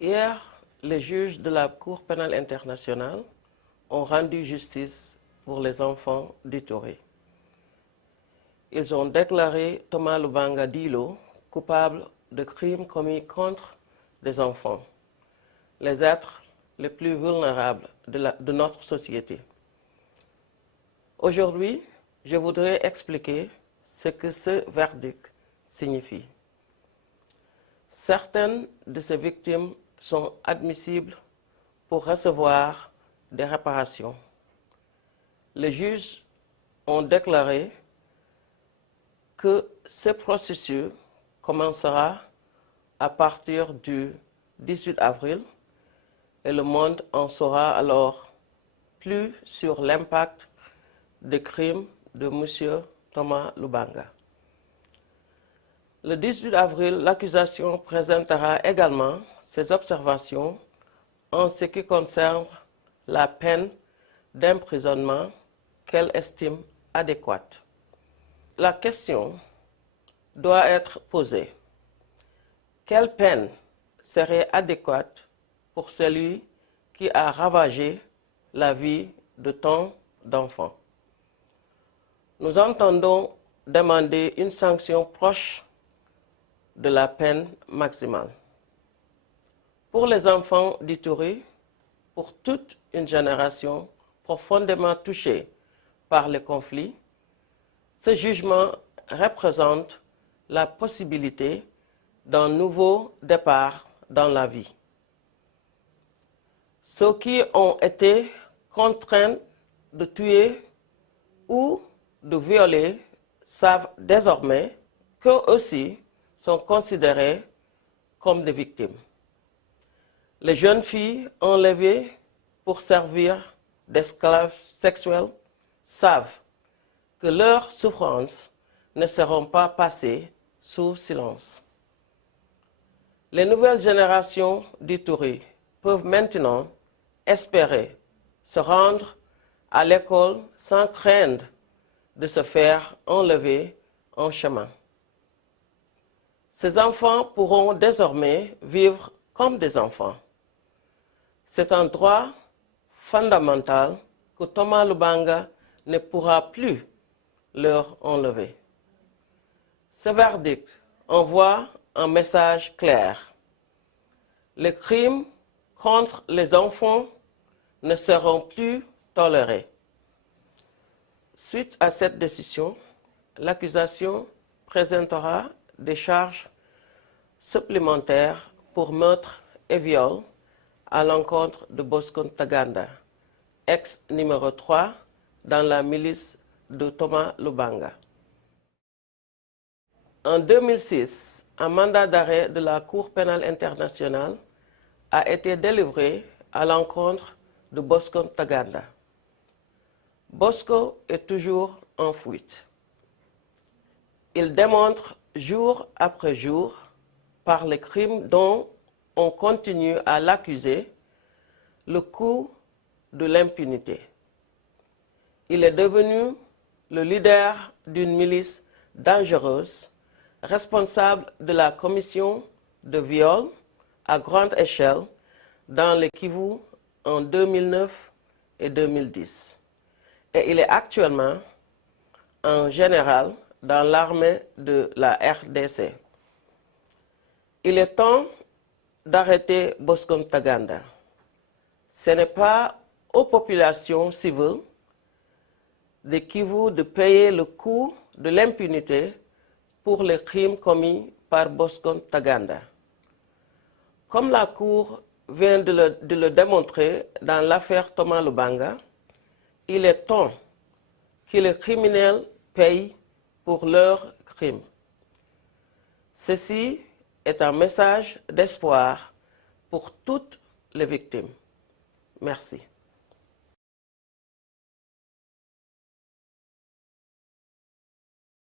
Hier, les juges de la Cour pénale internationale ont rendu justice pour les enfants d'Ituri. Ils ont déclaré Thomas Lubanga Dilo coupable de crimes commis contre des enfants, les êtres les plus vulnérables de notre société. Aujourd'hui, je voudrais expliquer ce que ce verdict signifie. Certaines de ces victimes sont admissibles pour recevoir des réparations. Les juges ont déclaré que ce processus commencera à partir du 18 avril et le monde en saura alors plus sur l'impact des crimes de M. Thomas Lubanga. Le 18 avril, l'accusation présentera également ses observations en ce qui concerne la peine d'emprisonnement qu'elle estime adéquate. La question doit être posée. Quelle peine serait adéquate pour celui qui a ravagé la vie de tant d'enfants? Nous entendons demander une sanction proche de la peine maximale. Pour les enfants d'Ituri, pour toute une génération profondément touchée par les conflits, ce jugement représente la possibilité d'un nouveau départ dans la vie. Ceux qui ont été contraints de tuer ou de violer savent désormais qu'eux aussi sont considérés comme des victimes. Les jeunes filles enlevées pour servir d'esclaves sexuels savent que leurs souffrances ne seront pas passées sous silence. Les nouvelles générations d'Ituri peuvent maintenant espérer se rendre à l'école sans craindre de se faire enlever en chemin. Ces enfants pourront désormais vivre comme des enfants. C'est un droit fondamental que Thomas Lubanga ne pourra plus leur enlever. Ce verdict envoie un message clair. Les crimes contre les enfants ne seront plus tolérés. Suite à cette décision, l'accusation présentera des charges supplémentaires pour meurtre et viol à l'encontre de Bosco Ntaganda, ex numéro 3 dans la milice de Thomas Lubanga. En 2006, un mandat d'arrêt de la Cour pénale internationale a été délivré à l'encontre de Bosco Ntaganda. Bosco est toujours en fuite. Il démontre jour après jour, par les crimes dont on continue à l'accuser, le coût de l'impunité. Il est devenu le leader d'une milice dangereuse, responsable de la commission de viol à grande échelle dans le Kivu en 2009 et 2010. Et il est actuellement un général dans l'armée de la RDC. Il est temps d'arrêter Bosco Ntaganda. Ce n'est pas aux populations civiles de Kivu de payer le coût de l'impunité pour les crimes commis par Bosco Ntaganda. Comme la Cour vient de le démontrer dans l'affaire Thomas Lubanga, il est temps que les criminels payent pour leurs crimes. Ceci est un message d'espoir pour toutes les victimes. Merci.